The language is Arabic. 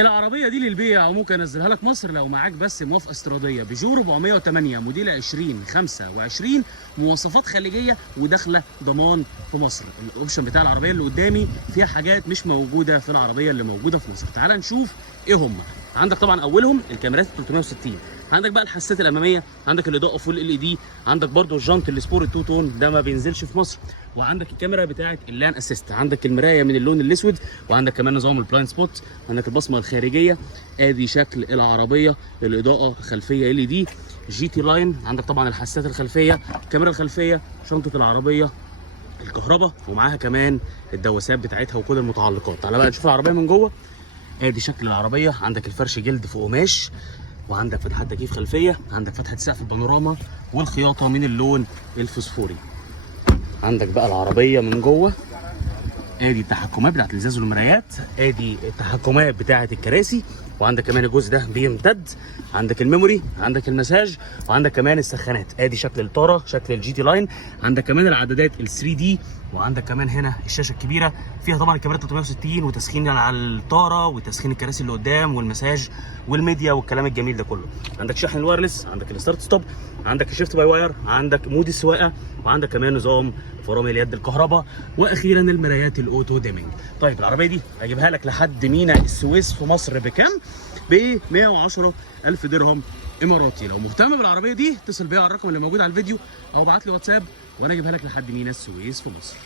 العربيه دي للبيع وممكن انزلها لك مصر لو معاك بس موافقه استيراديه. بيجو 408 موديل 2025، مواصفات خليجيه وداخله ضمان في مصر. الاوبشن بتاع العربيه اللي قدامي فيها حاجات مش موجوده في العربيه اللي موجوده في مصر. تعال نشوف ايه هم. عندك طبعا اولهم الكاميرات 360، عندك بقى الحساسات الاماميه، عندك الاضاءه فول ال اي دي، عندك برده الجنط السبور التو تون ده ما بينزلش في مصر، وعندك الكاميرا بتاعه اللان اسيست، عندك المرايه من اللون الاسود، وعندك كمان نظام البلايند سبوت، عندك البصمه الخارجيه. ادي شكل العربيه، الاضاءه خلفيه ال اي دي جي تي لاين، عندك طبعا الحساسات الخلفيه، الكاميرا الخلفيه، شنطه العربيه الكهرباء، ومعاها كمان الدواسات بتاعتها وكل المتعلقات. تعالى بقى نشوف العربيه من جوه. ادي شكل العربيه، عندك الفرش جلد في قماش، وعندك فتحه تكييف خلفيه، عندك فتحه سقف البانوراما، والخياطه من اللون الفسفوري. عندك بقى العربيه من جوه، ادي التحكمات بتاعت الازاز والمرايات، ادي التحكمات بتاعت الكراسي، وعندك كمان الجزء ده بيمتد، عندك الميموري، عندك المساج، وعندك كمان السخانات. ادي شكل الطاره، شكل الجي تي لاين، عندك كمان العدادات ال 3 دي، وعندك كمان هنا الشاشه الكبيره فيها طبعا الكاميرات 360 وتسخين على الطاره وتسخين الكراسي اللي قدام والمساج والميديا والكلام الجميل ده كله. عندك شاحن الوايرلس، عندك الستارت ستوب، عندك الشيفت باي واير، عندك مود السواقه، وعندك كمان نظام فرامل اليد الكهرباء، واخيرا المرايات الاوتو ديمنج. طيب العربيه دي هجيبها لك لحد ميناء السويس في مصر بكام؟ ب 110,000 درهم اماراتي. لو مهتم بالعربيه دي اتصل بيا على الرقم اللي موجود على الفيديو او ابعت لي واتساب وانا اجيبها لك لحد ميناء السويس في مصر.